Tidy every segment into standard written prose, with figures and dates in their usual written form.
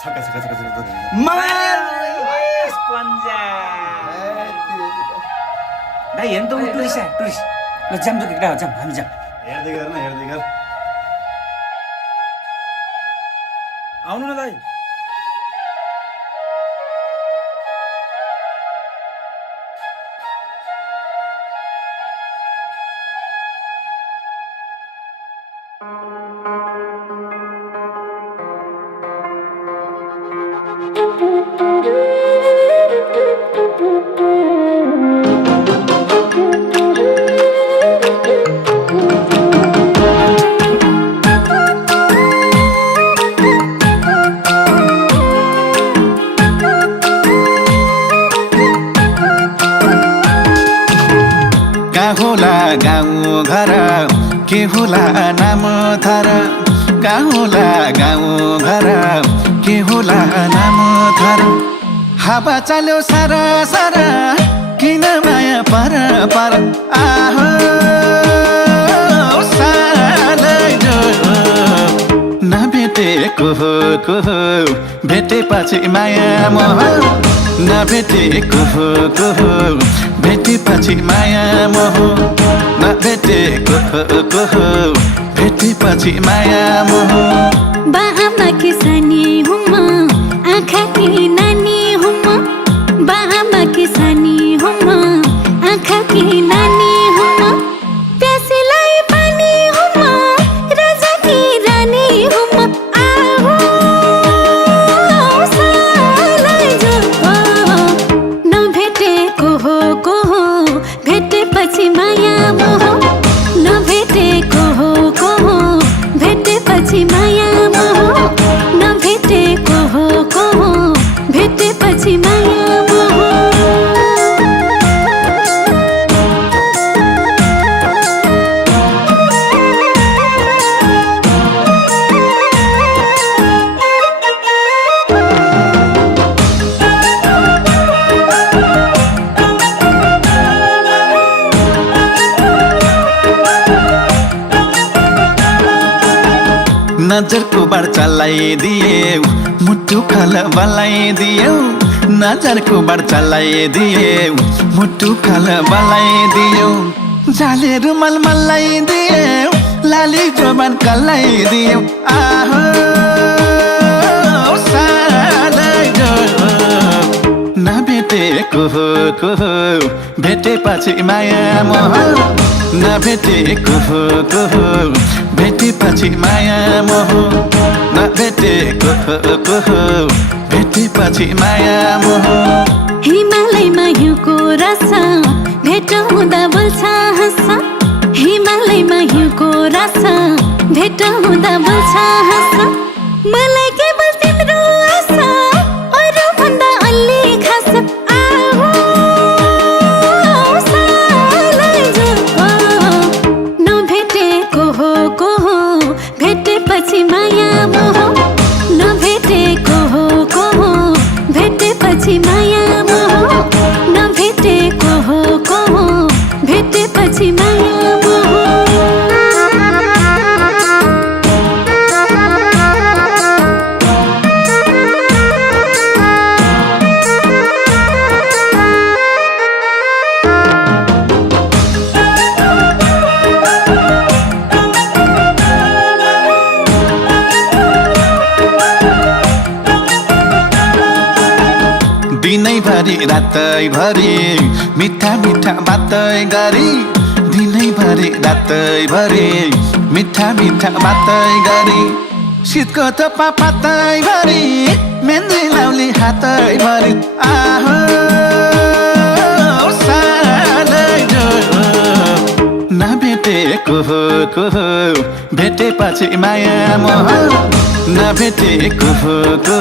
छक्का छक्का छक्का छक्का दाइ हेर्नु त ऊ टुरिस्ट टुरिस्ट ल जाम त केटा जाम हामी जाम हेर्दै गर न हेर्दै गर आउनु न दाइ होला गाउँ घर के होला नाम थर गाउँला गाउँ घर के होला नाम थर हावा चाल्यो सारा सारा किन माया पर पर आहो सालै जो नभेटेको को भेटेपछि माया मोह नभेटेको को भेटेपछि माया मोह नभेटेको भेटेपछि माया मोह बाआमा की सानी हुम आँखा की नानी हुम बाआमा की सानी हुम आँखा की नानी हुम प्यासीलाई पानी हुम राजा की रानी हुम आहो सालै जो नभेटेको को भेटेपछि माया मोह नभेटेको को भेटेपछि माया मोह नभेटेको को भेटेपछि माया मोह नजरको बार चलाइदियो मुटु खल बलाइदियो नजरको बार चलाइदियो मुटु खल बलाइदियो जाले रुमाल मलाइदियो लाली जोबान कलाइदियो आहो सालै जो नभेटेको को भेटेपछि माया मोह नभेटेको को भेटेपछि माया मोह नभेटेको को भेटेपछि माया मोह हिमालयमा हिउँको रस भेट हुँदा बोल्छ हाँस हिमालयमा हिउँको रस भेट हुँदा बोल्छ हाँस मलाई केवल तिम्रो आशा अरू भन्दा अलि खास आहो सालै जो नभेटेको को भेटेपछि माया मोह नभेटेको को भेटेपछि माया मोह नभेटेको को भेटेपछि माया मोह दिनैभरि रातैभरि मिठा मिठा बातै गरी दिनैभरि रातैभरि मिठा मिठा बातै गरी शीतको थोपा पातैभरि मेहन्दी लाउली हातैभरि आहो सालै जो नभेटेको को भेटेपछि माया मोह नभेटेको को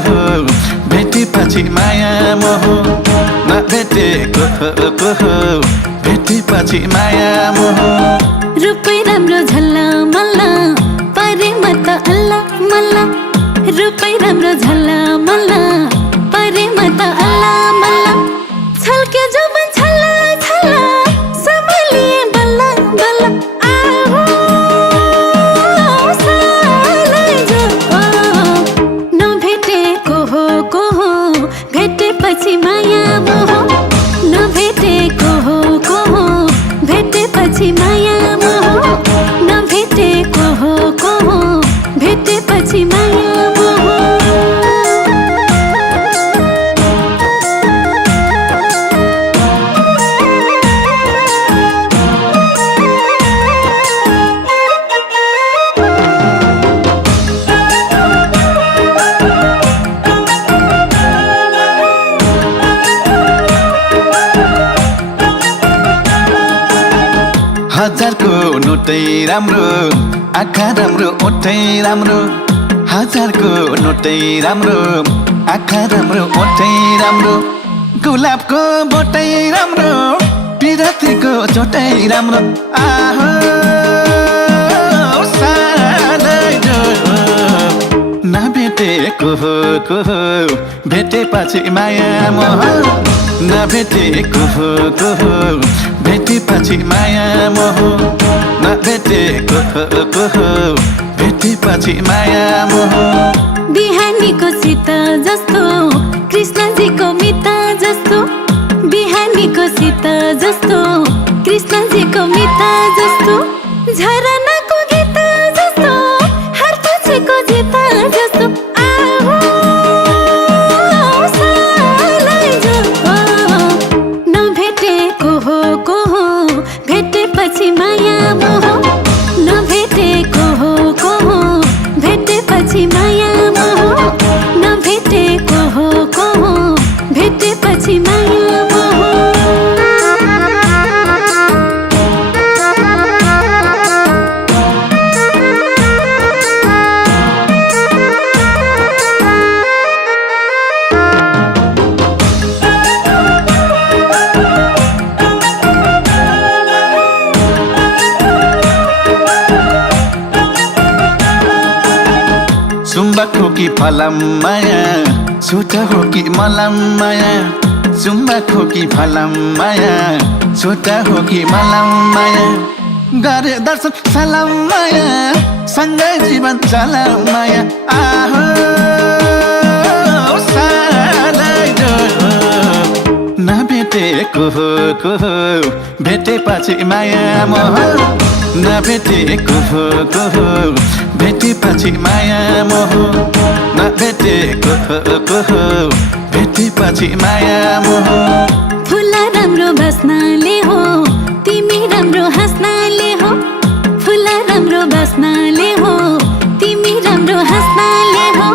भेटेपछि माया मोह नभेटेको को भेटेपछि माया मोह रूपै राम्रो झल्ला मल्ला परे म त अल्ला मल्ला रूपै राम्रो झल्ला मल्ला परे म त अल्ला मल्ला छल्के जब छल्ला छल्ला सम्हाली बल्ला बल्ला आहो सालै जो नभेटेको भेटेपछि माया मोह नभेटेको हो को हो भेटेपछि माया मोह हजारको नोटै राम्रो आँखा राम्रो ओठै राम्रो हजारको नोटै राम्रो आँखा राम्रो ओठै राम्रो गुलाबको बोटै राम्रो पिरतीको चोटै राम्रो आहो सालैजो नभेटेको हो भेटेपछि माया मोह नभेटेको हो भेटेपछि माया मोह नभेटेको हो भेटेपछि माया मोह बिहानीको सीता जस्तो कृष्णजीको मिता जस्तो बिहानीको सीता जस्तो कृष्णजीको मिता जस्तो झरनाको गीत जस्तो हर पछिको जिता जस्तो आहो सालैजो नभेटेको हो को हो भेटेपछि माया मोह नभेटेको हो को हो भेटेपछि माया मोह नभेटेको हो को हो भेटेपछि माया मोह चुम्बक हो कि फलम माया छुट हो कि मलम माया चुम्बक हो कि फलम माया छुट हो कि मलम माया गरे दर्शन सलाम माया सँगै जीवन चलाम माया आहो सालैजो नभेटेको हो भेटेपछि माया मोह नभेटेको हो भेटेपछि माया मोह नभेटेको हो भेटेपछि माया मोह फुला राम्रो बस्नाले हो तिमी राम्रो हाँस्नाले हो फुला राम्रो बस्नाले हो तिमी राम्रो हाँस्नाले हो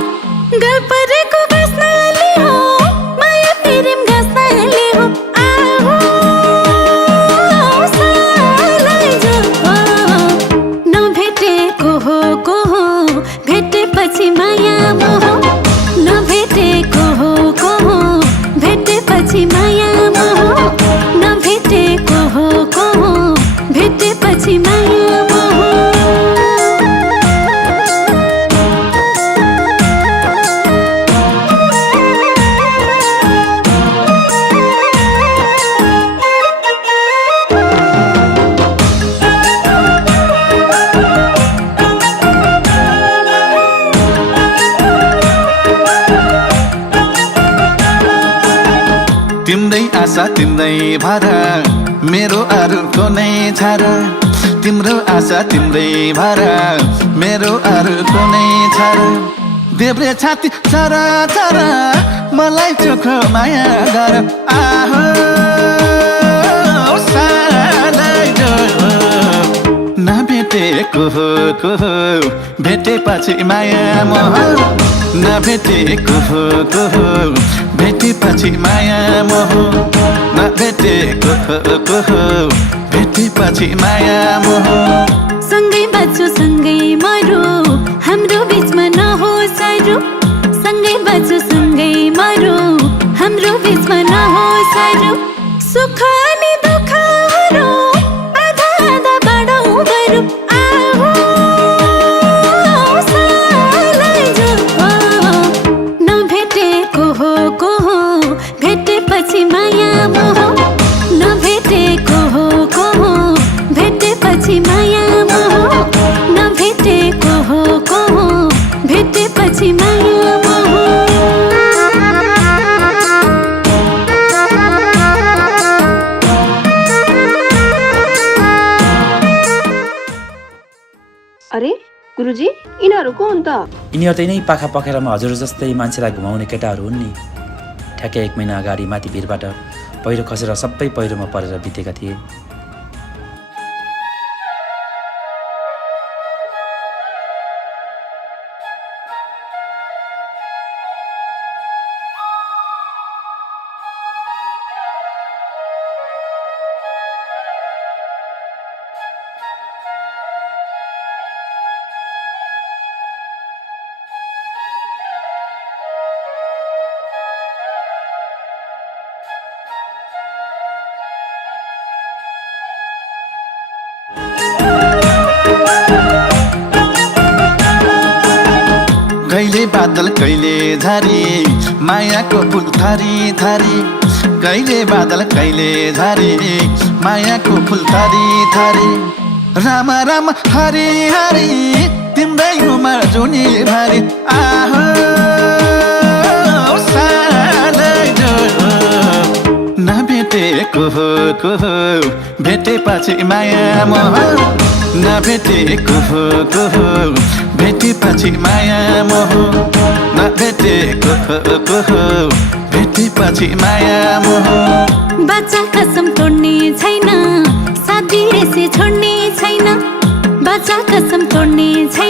गल परेको बस्नाले हो माया प्रेम गाँस्नाले हो आहो सालैजो नभेटेको हो को हो भेटेपछि माया मोह नभेटेको हो को हो भेटेपछि माया मोह नभेटेको हो को हो भेटेपछि माया मोह तिम्रै आशा तिम्रै भर मेरो अरूको नै छर तिम्रो आशा तिम्रै भर मेरो अरूको नै छर देब्रे छाती चरा चरा मलाई चोखो माया गर आहो सालैजो नभेटेको हो भेटेपछि माया मोह नभेटेको हो भेटेपछि माया मोह नभेटेको हो भेटेपछि माया मोह सँगै बाँच्छु सँगै मरु हाम्रो बिचमा नहोस् सारो सँगै बाँच्छु सँगै मरु हाम्रो बिचमा नहोस् सारो सुख अनि दुःखहरू आधा आधा बाँडौँ गरौँ आहो सालैजो नभेटेको हो को हो भेटेपछि माया मोह नभेटेको हो को हो भेटेपछि माया मोह नभेटेको हो को हो भेटेपछि माया मोह अरे गुरुजी यिनीहरू को हुन् त? यिनीहरू त यिनै पाखा पखेरामा हजुर जस्तै मान्छेलाई घुमाउने केटाहरू हुन् नि। ठ्याक्कै 1 महिना अगाडि माथि भिरबाट पहिरो खसेर सबै पहिरोमा परेर बितेका थिए। कहिले बादल कहिले झारी मायाको फुल थारी थारी कहिले बादल कहिले झारी मायाको फुल थारी थारी राम राम हरि हरि तिम्रै उमर जुनी भरी आहो सालैजो नभेटेको हो भेटेपछि माया मोह नभेटेको हो भेटेपछि माया मोह नभेटेको हो भेटेपछि माया मोह बाचा कसम तोड्ने छैन साथी यसै छोड्ने छैन बाचा कसम तोड्ने छैन